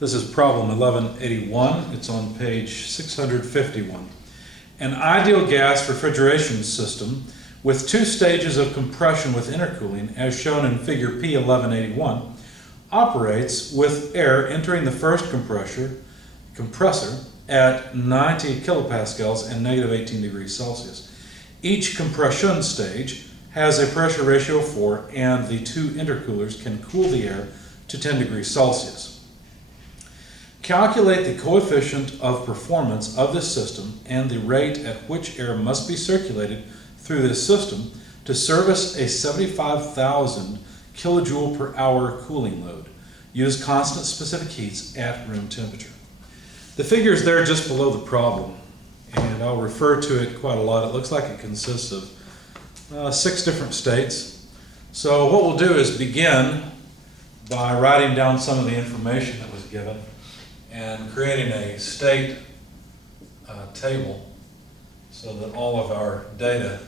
This is problem 1181. It's on page 651. An ideal gas refrigeration system with two stages of compression with intercooling, as shown in figure P1181, operates with air entering the first compressor at 90 kilopascals and negative 18 degrees Celsius. Each compression stage has a pressure ratio of 4, and the two intercoolers can cool the air to 10 degrees Celsius. Calculate the coefficient of performance of this system and the rate at which air must be circulated through this system to service a 75,000 kilojoule per hour cooling load. Use constant specific heats at room temperature. The figure is there just below the problem, and I'll refer to it quite a lot. It looks like it consists of 6 different states. So what we'll do is begin by writing down some of the information that was given and creating a state table so that all of our data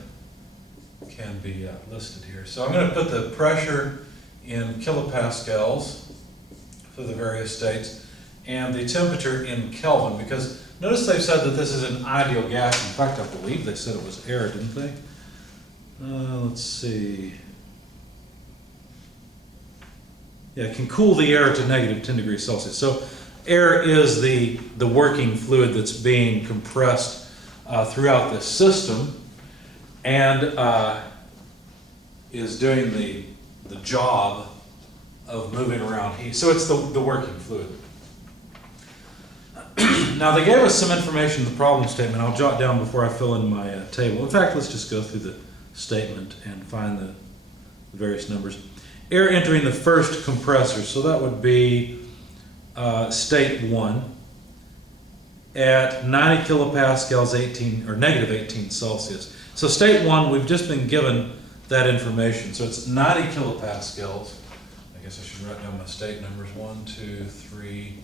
can be listed here. So I'm going to put the pressure in kilopascals for the various states and the temperature in Kelvin, because notice they've said that this is an ideal gas. In fact, I believe they said it was air, didn't they? Let's see. Yeah, it can cool the air to negative 10 degrees Celsius. So air is the working fluid that's being compressed throughout this system and is doing the job of moving around heat. So it's the working fluid. Now they gave us some information in the problem statement. I'll jot down before I fill in my table. In fact, let's just go through the statement and find the various numbers. Air entering the first compressor, so that would be state 1 at 90 kilopascals, 18 or negative 18 Celsius. So state 1, we've just been given that information. So it's 90 kilopascals. I guess I should write down my state numbers. 1, 2, 3,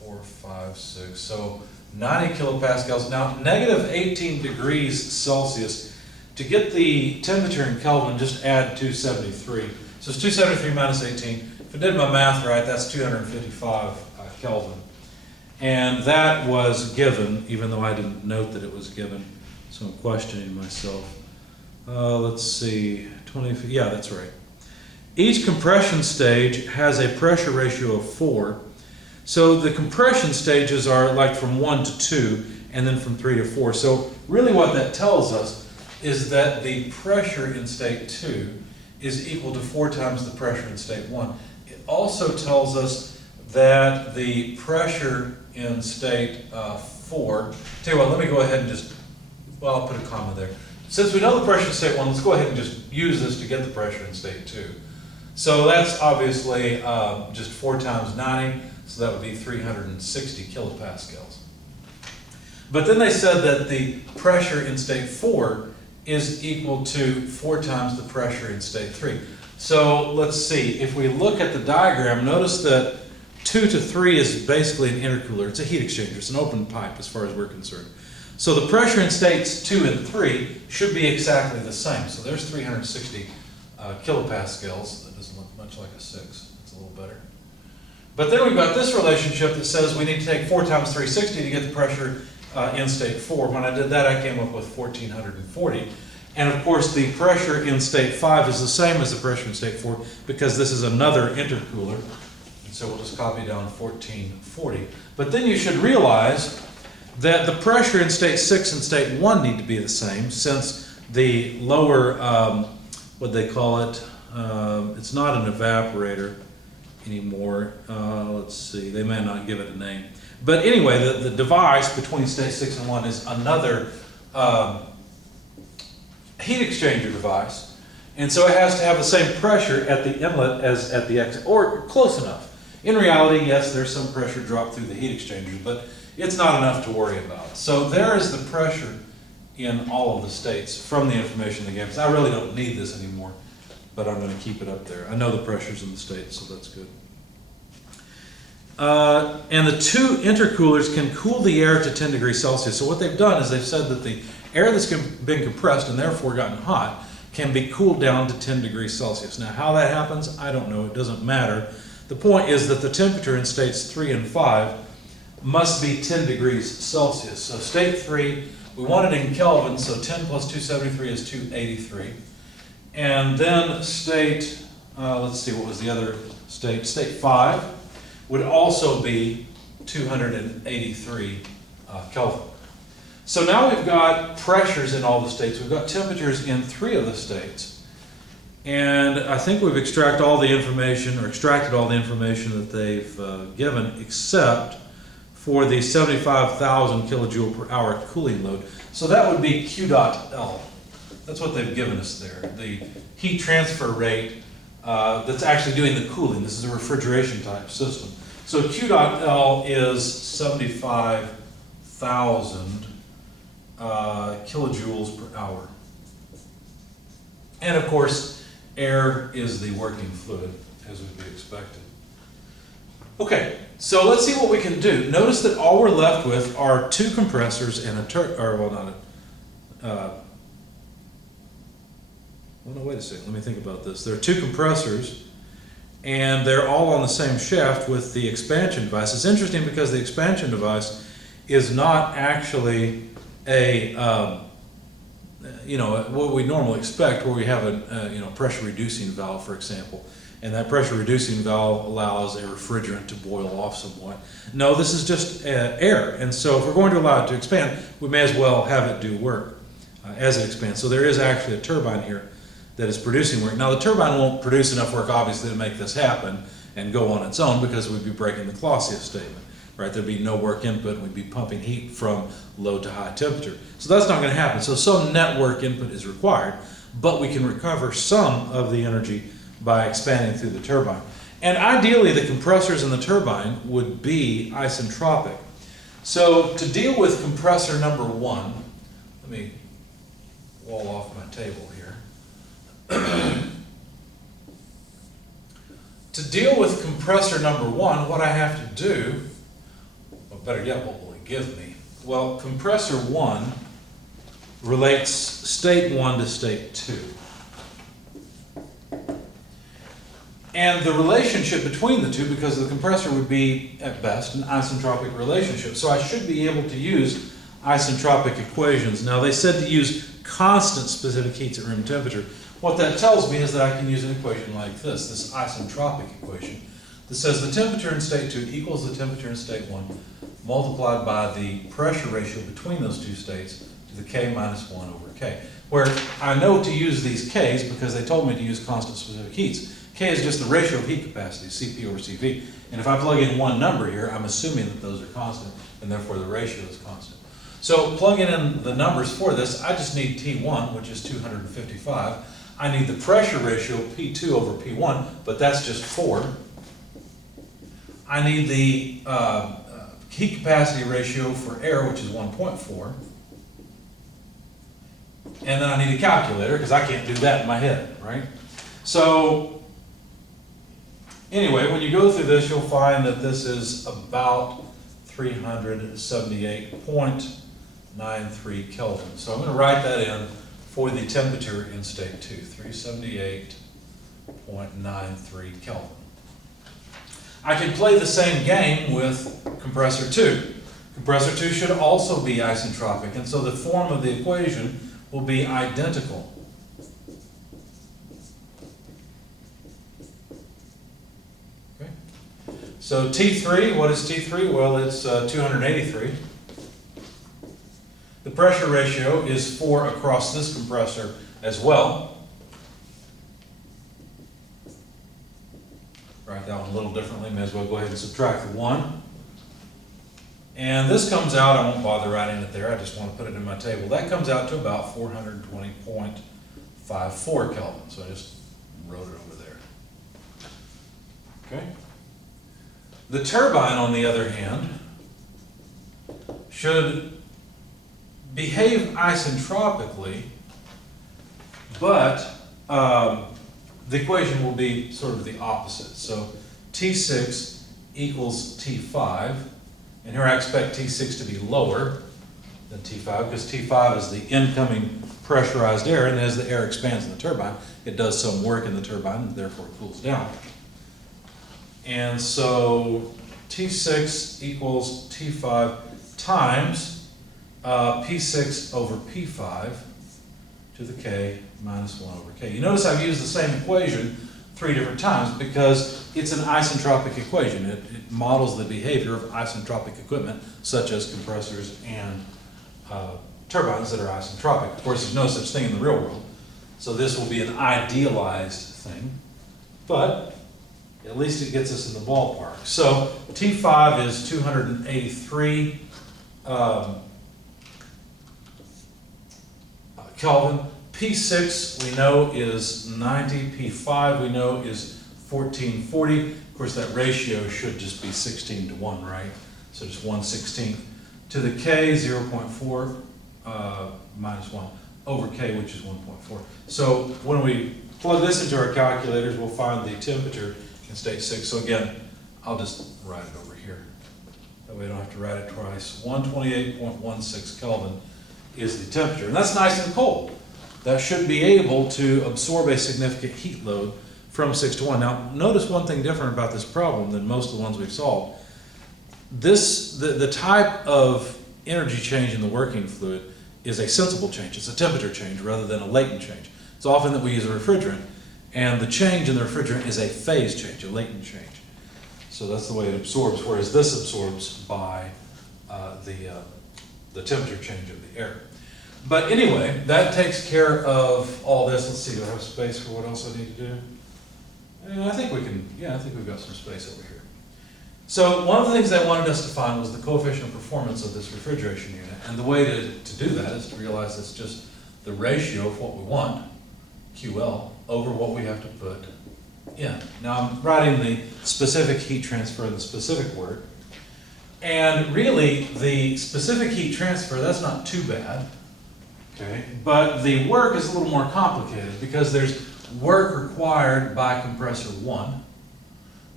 4, 5, 6. So 90 kilopascals. Now negative 18 degrees Celsius. To get the temperature in Kelvin, just add 273. So it's 273 minus 18. If I did my math right, that's 255 Kelvin. And that was given, even though I didn't note that it was given. So I'm questioning myself. Let's see, 20, yeah, that's right. Each compression stage has a pressure ratio of 4. So the compression stages are like from 1 to 2, and then from 3 to 4. So really what that tells us is that the pressure in state 2 is equal to 4 times the pressure in state 1. It also tells us that the pressure in state 4, tell you what, let me go ahead and just, well, I'll put a comma there. Since we know the pressure in state 1, let's go ahead and just use this to get the pressure in state 2. So that's obviously just 4 times 90, so that would be 360 kilopascals. But then they said that the pressure in state 4 is equal to 4 times the pressure in state 3. So let's see, if we look at the diagram, notice that 2 to 3 is basically an intercooler. It's a heat exchanger. It's an open pipe as far as we're concerned. So the pressure in states 2 and 3 should be exactly the same. So there's 360 kilopascals. That doesn't look much like a 6. It's a little better. But then we've got this relationship that says we need to take 4 times 360 to get the pressure in state 4. When I did that, I came up with 1440. And of course, the pressure in state 5 is the same as the pressure in state 4 because this is another intercooler. And so we'll just copy down 1440. But then you should realize that the pressure in state 6 and state 1 need to be the same, since the lower, what they call it, it's not an evaporator anymore. Let's see, they may not give it a name. But anyway, the device between state 6 and 1 is another heat exchanger device. And so it has to have the same pressure at the inlet as at the exit, or close enough. In reality, yes, there's some pressure drop through the heat exchanger, but it's not enough to worry about. So there is the pressure in all of the states from the information they gave us. I really don't need this anymore, but I'm going to keep it up there. I know the pressures in the states, so that's good. And the two intercoolers can cool the air to 10 degrees Celsius. So what they've done is they've said that the air that's been compressed and therefore gotten hot can be cooled down to 10 degrees Celsius. Now how that happens, I don't know. It doesn't matter. The point is that the temperature in states 3 and 5 must be 10 degrees Celsius. So state 3, we want it in Kelvin, so 10 plus 273 is 283. And then state, let's see, what was the other state? State 5 would also be 283 Kelvin. So now we've got pressures in all the states. We've got temperatures in 3 of the states. And I think we've extracted all the information that they've given, except for the 75,000 kilojoule per hour cooling load. So that would be Q dot L. That's what they've given us there. The heat transfer rate that's actually doing the cooling. This is a refrigeration type system. So Q dot L is 75,000 kilojoules per hour. And of course, air is the working fluid, as would be expected. Okay, so let's see what we can do. Notice that all we're left with are 2 compressors and a no, wait a second, let me think about this. There are 2 compressors, and they're all on the same shaft with the expansion device. It's interesting because the expansion device is not actually a, what we normally expect, where we have a, pressure reducing valve, for example. And that pressure reducing valve allows a refrigerant to boil off somewhat. No, this is just air. And so if we're going to allow it to expand, we may as well have it do work as it expands. So there is actually a turbine here that is producing work. Now the turbine won't produce enough work, obviously, to make this happen and go on its own, because we'd be breaking the Clausius statement, right? There'd be no work input, and we'd be pumping heat from low to high temperature. So that's not going to happen. So some net work input is required, but we can recover some of the energy by expanding through the turbine. And ideally, the compressors in the turbine would be isentropic. So to deal with compressor number 1, let me wall off my table here. To deal with compressor number 1, what I have to do, or better yet, what will it give me? Well, compressor 1 relates state 1 to state 2. And the relationship between the two, because the compressor would be, at best, an isentropic relationship. So I should be able to use isentropic equations. Now, they said to use constant specific heats at room temperature. What that tells me is that I can use an equation like this isentropic equation, that says the temperature in state 2 equals the temperature in state 1 multiplied by the pressure ratio between those 2 states to the K minus 1 over K. Where I know to use these Ks because they told me to use constant specific heats. K is just the ratio of heat capacity, Cp over Cv. And if I plug in one number here, I'm assuming that those are constant, and therefore the ratio is constant. So plugging in the numbers for this, I just need T1, which is 255. I need the pressure ratio, P2 over P1, but that's just 4. I need the heat capacity ratio for air, which is 1.4. And then I need a calculator, because I can't do that in my head, right? So anyway, when you go through this, you'll find that this is about 378.93 Kelvin. So I'm going to write that in for the temperature in state 2, 378.93 Kelvin. I can play the same game with compressor 2. Compressor 2 should also be isentropic, and so the form of the equation will be identical. Okay. So T3, what is T3? Well, it's 283. The pressure ratio is 4 across this compressor as well. Write that one a little differently. May as well go ahead and subtract the 1. And this comes out, I won't bother writing it there, I just want to put it in my table. That comes out to about 420.54 Kelvin. So I just wrote it over there. Okay. The turbine, on the other hand, should behave isentropically, but the equation will be sort of the opposite. So T6 equals T5, and here I expect T6 to be lower than T5, because T5 is the incoming pressurized air, and as the air expands in the turbine, it does some work in the turbine, and therefore it cools down. And so T6 equals T5 times P6 over P5 to the K minus 1 over K. You notice I've used the same equation 3 different times because it's an isentropic equation. It models the behavior of isentropic equipment, such as compressors and turbines that are isentropic. Of course, there's no such thing in the real world, so this will be an idealized thing, but at least it gets us in the ballpark. So T5 is 283 Kelvin. P6 we know is 90, P5 we know is 1440. Of course, that ratio should just be 16 to 1, right? So just 1/16 to the K, 0.4 minus 1 over K, which is 1.4. So when we plug this into our calculators, we'll find the temperature in state 6. So again, I'll just write it over here. That way I don't have to write it twice. 128.16 Kelvin is the temperature. And that's nice and cold. That should be able to absorb a significant heat load from 6 to 1. Now, notice one thing different about this problem than most of the ones we've solved. The type of energy change in the working fluid is a sensible change. It's a temperature change rather than a latent change. It's often that we use a refrigerant, and the change in the refrigerant is a phase change, a latent change. So that's the way it absorbs, whereas this absorbs by the temperature change of the air. But anyway, that takes care of all this. Let's see, do I have space for what else I need to do? I think we can, yeah, I think we've got some space over here. So one of the things they wanted us to find was the coefficient of performance of this refrigeration unit. And the way to do that is to realize it's just the ratio of what we want, QL, over what we have to put in. Now I'm writing the specific heat transfer in the specific word. And really, the specific heat transfer, that's not too bad. Okay, but the work is a little more complicated because there's work required by compressor 1,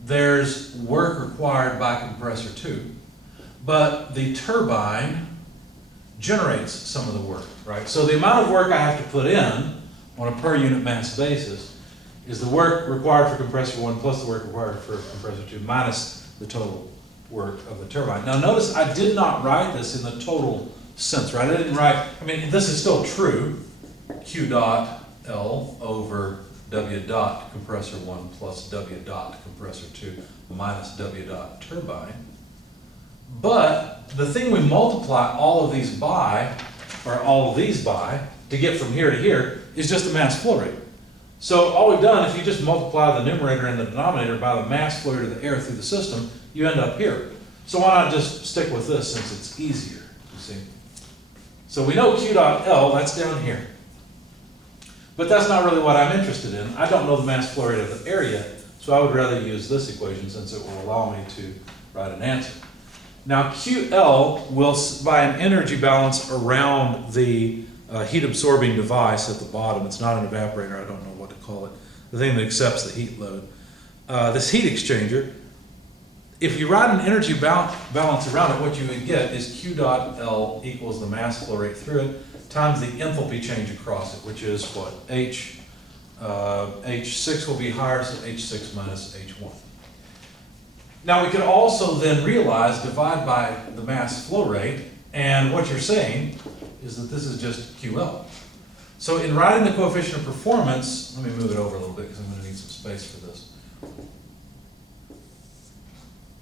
there's work required by compressor 2, but the turbine generates some of the work, right? So the amount of work I have to put in on a per unit mass basis is the work required for compressor 1 plus the work required for compressor 2 minus the total work of the turbine. Now notice I did not write this in the total sense, right? I didn't write, I mean, this is still true, Q dot L over W dot compressor 1 plus W dot compressor 2 minus W dot turbine. But the thing we multiply all of these by, or all of these by, to get from here to here, is just the mass flow rate. So all we've done, if you just multiply the numerator and the denominator by the mass flow rate of the air through the system, you end up here. So why not just stick with this since it's easier, you see? So we know Q dot L, that's down here. But that's not really what I'm interested in. I don't know the mass flow rate of the air yet, so I would rather use this equation since it will allow me to write an answer. Now QL will, by an energy balance around the heat absorbing device at the bottom, it's not an evaporator, I don't know what to call it, the thing that accepts the heat load. This heat exchanger, if you write an energy balance around it, what you would get is Q dot L equals the mass flow rate through it times the enthalpy change across it, which is what? H6 will be higher, so H6 minus H1. Now we could also then realize, divide by the mass flow rate, and what you're saying is that this is just QL. So in writing the coefficient of performance, let me move it over a little bit because I'm going to need some space for this.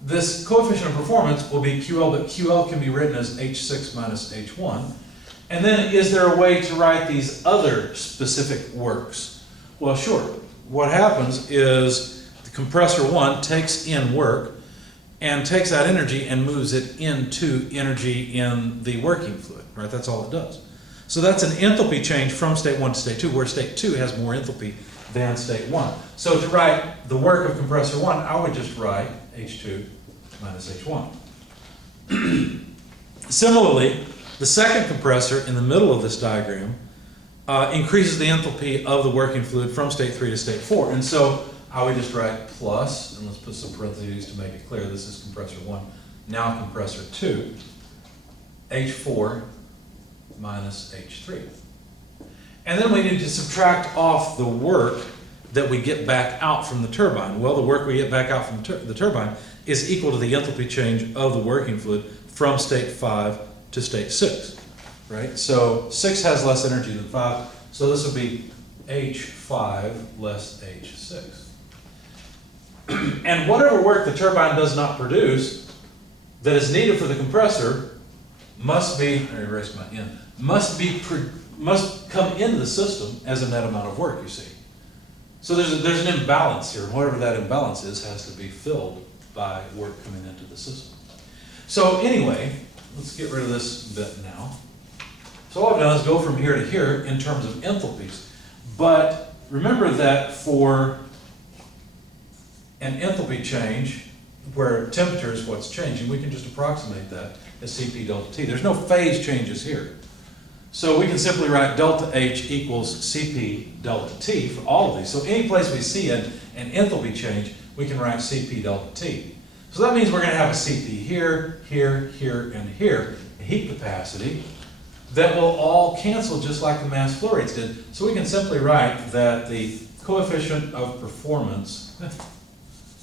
This coefficient of performance will be QL, but QL can be written as H6 minus H1. And then is there a way to write these other specific works? Well, sure. What happens is the compressor 1 takes in work and takes that energy and moves it into energy in the working fluid, right? That's all it does. So that's an enthalpy change from state 1 to state 2, where state 2 has more enthalpy than state 1. So to write the work of compressor 1, I would just write H2 minus H1. Similarly, the second compressor in the middle of this diagram increases the enthalpy of the working fluid from state 3 to state 4. And so I would just write plus, and let's put some parentheses to make it clear, this is compressor 1, now compressor 2, H4 minus H3. And then we need to subtract off the work that we get back out from the turbine? Well, the work we get back out from the turbine is equal to the enthalpy change of the working fluid from state 5 to state 6, right? So 6 has less energy than 5, so this would be H5 less H6. And whatever work the turbine does not produce that is needed for the compressor must be, I erased my N, must come into the system as a net amount of work, you see. So there's an imbalance here, and whatever that imbalance is has to be filled by work coming into the system. So anyway, let's get rid of this bit now. So all I've done is go from here to here in terms of enthalpies. But remember that for an enthalpy change, where temperature is what's changing, we can just approximate that as Cp delta T. There's no phase changes here. So we can simply write delta H equals Cp delta T for all of these. So any place we see an enthalpy change, we can write Cp delta T. So that means we're going to have a Cp here, here, here, and here, a heat capacity that will all cancel just like the mass flow rates did. So we can simply write that the coefficient of performance,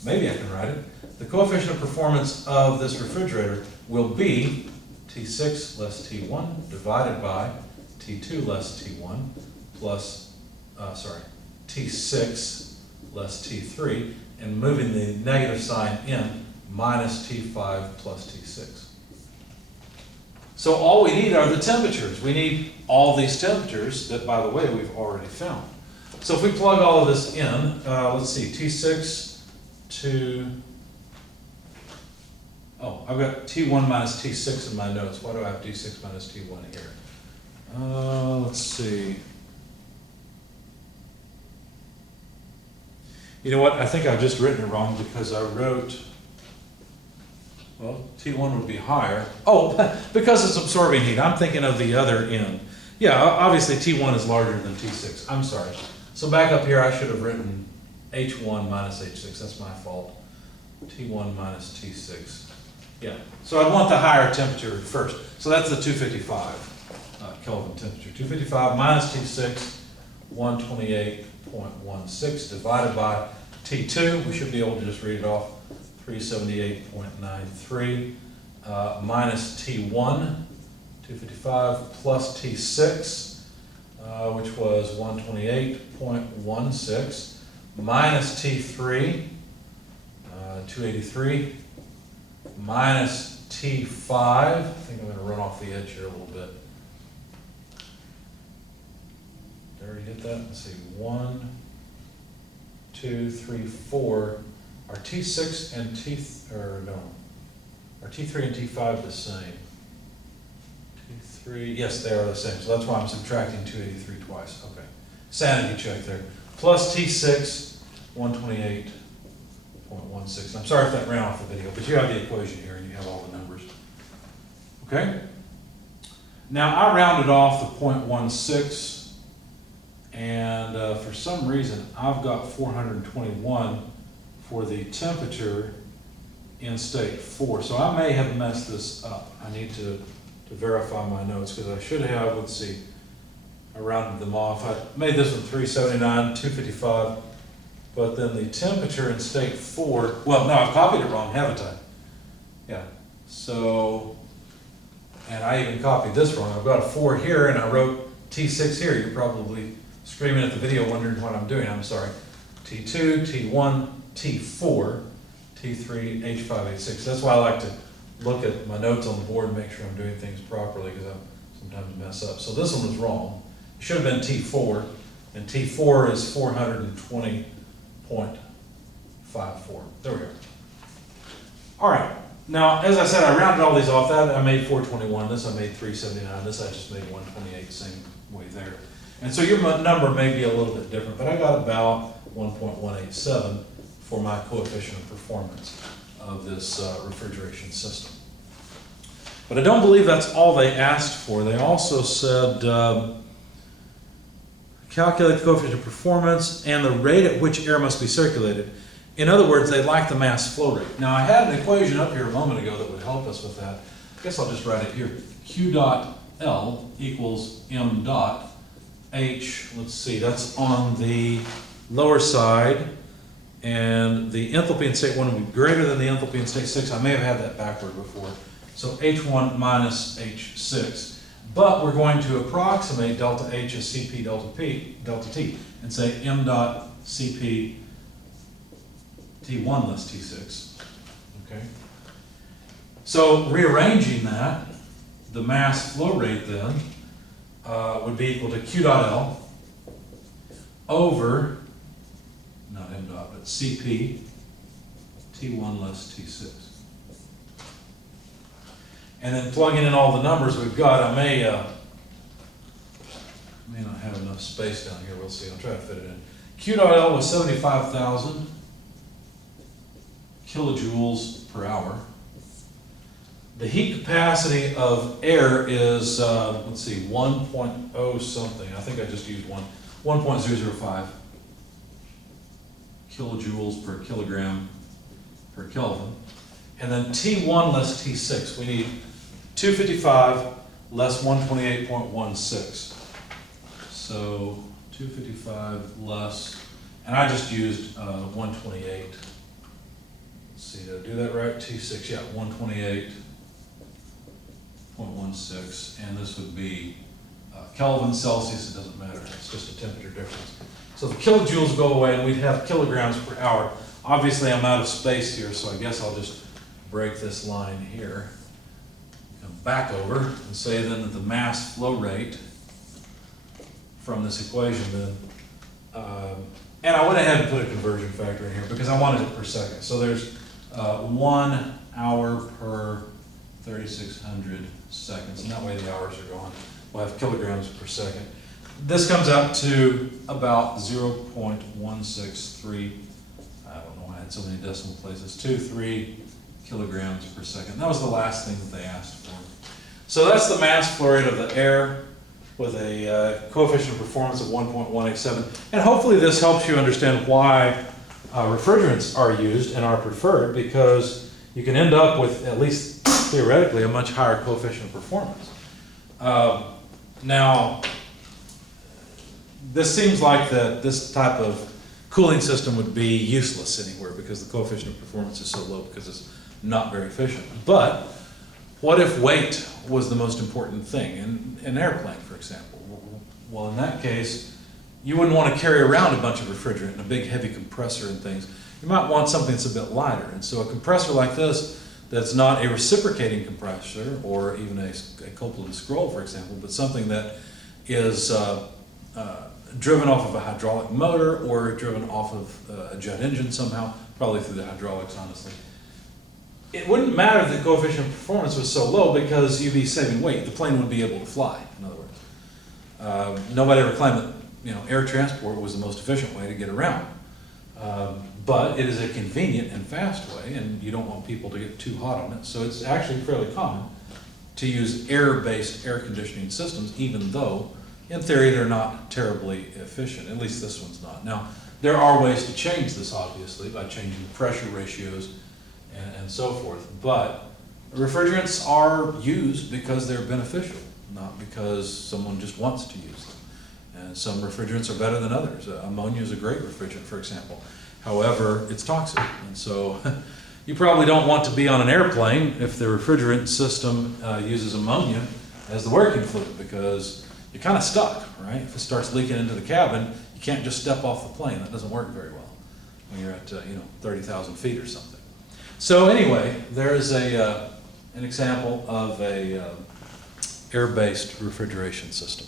maybe I can write it, the coefficient of performance of this refrigerator will be T6 less T1 divided by T2 less T1 plus, T6 less T3, and moving the negative sign in, minus T5 plus T6. So all we need are the temperatures. We need all these temperatures that, by the way, we've already found. So if we plug all of this in, let's see, T6 to, oh, I've got T1 minus T6 in my notes. Why do I have T6 minus T1 here? Let's see. You know what? I think I've just written it wrong because I wrote, well, T1 would be higher. Oh, because it's absorbing heat. I'm thinking of the other end. Yeah, obviously T1 is larger than T6. I'm sorry. So back up here, I should have written H1 minus H6. That's my fault. T1 minus T6. Yeah, so I want the higher temperature first. So that's the 255 Kelvin temperature. 255 minus T6, 128.16 divided by T2. We should be able to just read it off. 378.93 minus T1, 255 plus T6, which was 128.16 minus T3, 283 minus T5. I think I'm going to run off the edge here a little bit. Did I already hit that? Let's see. 1, 2, 3, 4. Are T6 and are T3 and T5 the same? T3, yes, they are the same. So that's why I'm subtracting 283 twice. Okay. Sanity check there. Plus T6, 128.16. I'm sorry if that ran off the video, but you have the equation here and you have all the numbers. Okay? Now I rounded off the 0.16, and for some reason I've got 421 for the temperature in state 4. So I may have messed this up. I need to verify my notes because I should have, let's see, I rounded them off. I made this one 379, 255, but then the temperature in state 4, well, no, I've copied it wrong, haven't I? Yeah, so, and I even copied this wrong. I've got a 4 here and I wrote T6 here. You're probably screaming at the video wondering what I'm doing. I'm sorry. T2, T1, T4, T3, H5, H6. That's why I like to look at my notes on the board and make sure I'm doing things properly because I sometimes mess up. So this one was wrong. It should have been T4, and T4 is 420.54. There we go. All right. Now, as I said, I rounded all these off. That I made 421. This I made 379. This I just made 128, same way there. And so your number may be a little bit different, but I got about 1.187 for my coefficient of performance of this refrigeration system. But I don't believe that's all they asked for. They also said calculate the coefficient of performance and the rate at which air must be circulated. In other words, they like the mass flow rate. Now I had an equation up here a moment ago that would help us with that. I guess I'll just write it here. Q dot L equals M dot H, let's see, that's on the lower side, and the enthalpy in state 1 will be greater than the enthalpy in state 6. I may have had that backward before. So H1 minus H6. But we're going to approximate delta H as Cp delta T, and say m dot Cp T1 less T6. Okay. So rearranging that, the mass flow rate then would be equal to Q dot L over, not m dot, but Cp T1 less T6. And then plugging in all the numbers we've got, I may not have enough space down here. We'll see. I'll try to fit it in. Q dot L was 75,000 kilojoules per hour. The heat capacity of air is, let's see, 1.0 something. I think I just used 1.005 kilojoules per kilogram per Kelvin. And then T1 less T6, we need 255 less 128.16. So 255 less, and I just used 128. Let's see, did I do that right? T6, yeah, 128.16, and this would be Kelvin, Celsius, it doesn't matter, it's just a temperature difference. So the kilojoules go away and we'd have kilograms per hour. Obviously I'm out of space here, so I guess I'll just break this line here, come back over and say then that the mass flow rate from this equation then, and I went ahead and put a conversion factor in here because I wanted it per second. So there's 1 hour per 3,600 seconds, and that way the hours are gone. We'll have kilograms per second. This comes out to about 0.163, I don't know why I had so many decimal places, 23 kilograms per second. That was the last thing that they asked for. So that's the mass flow rate of the air with a coefficient of performance of 1.187. And hopefully this helps you understand why refrigerants are used and are preferred, because you can end up with, at least theoretically, a much higher coefficient of performance. Now, this seems like that this type of cooling system would be useless anywhere because the coefficient of performance is so low because it's not very efficient. But what if weight was the most important thing in an airplane, for example? Well, in that case, you wouldn't want to carry around a bunch of refrigerant and a big heavy compressor and things. You might want something that's a bit lighter. And so a compressor like this, that's not a reciprocating compressor or even a Copeland scroll, for example, but something that is driven off of a hydraulic motor or driven off of a jet engine somehow, probably through the hydraulics, honestly. It wouldn't matter if the coefficient of performance was so low because you'd be saving weight. The plane would be able to fly, in other words. Nobody ever claimed that air transport was the most efficient way to get around. But it is a convenient and fast way, and you don't want people to get too hot on it. So it's actually fairly common to use air-based air conditioning systems, even though, in theory, they're not terribly efficient. At least this one's not. Now, there are ways to change this, obviously, by changing the pressure ratios and so forth. But refrigerants are used because they're beneficial, not because someone just wants to use them. And some refrigerants are better than others. Ammonia is a great refrigerant, for example. However, it's toxic. And so you probably don't want to be on an airplane if the refrigerant system uses ammonia as the working fluid, because you're kind of stuck, right? If it starts leaking into the cabin, you can't just step off the plane. That doesn't work very well when you're at 30,000 feet or something. So anyway, there is an example of a air-based refrigeration system.